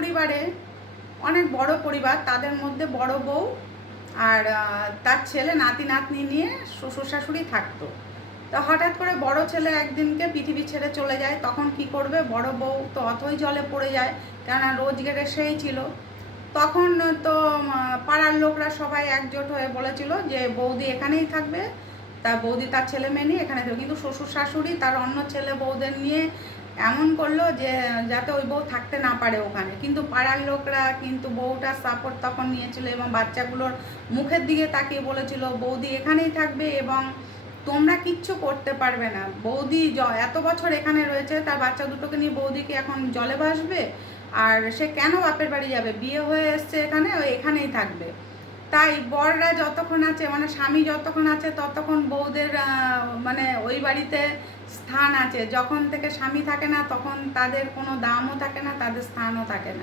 পরিবারে অনেক বড় পরিবার, তাদের মধ্যে বড় বউ আর তার ছেলে নাতি নাতনি নিয়ে শ্বশুর শাশুড়ি থাকতো। তো হঠাৎ করে বড় ছেলে একদিনকে পৃথিবী ছেড়ে চলে যায়। তখন কি করবে, বড় বউ তো অথই জলে পড়ে যায়, কেননা রোজগারের সেই ছিল। তখন তো পাড়ার লোকরা সবাই একজোট হয়ে বলেছিল যে বৌদি এখানেই থাকবে, তা বৌদি তার ছেলে মেয়ে নিয়ে এখানে থাকবে। কিন্তু শ্বশুর শাশুড়ি তার অন্য ছেলে বউদের নিয়ে এমন করলো যে যাতে ওই বউ থাকতে না পারে ওখানে। কিন্তু পাড়ার লোকরা কিন্তু বউটার সাপোর্ট তখন নিয়েছিল এবং বাচ্চাগুলোর মুখের দিকে তাকিয়ে বলেছিল বৌদি এখানেই থাকবে এবং তোমরা কিচ্ছু করতে পারবে না। বৌদি এত বছর এখানে রয়েছে, তার বাচ্চা দুটোকে নিয়ে বৌদিকে এখন জলে ভাসবে? আর সে কেন বাপের বাড়ি যাবে? বিয়ে হয়ে এসছে এখানে, ও এখানেই থাকবে। তাই বররা যতক্ষণ আছে, মানে স্বামী যতক্ষণ আছে ততক্ষণ বউদের মানে ওই বাড়িতে স্থান আছে। যখন থেকে স্বামী থাকে না তখন তাদের কোনো দামও থাকে না, তাদের স্থানও থাকে না।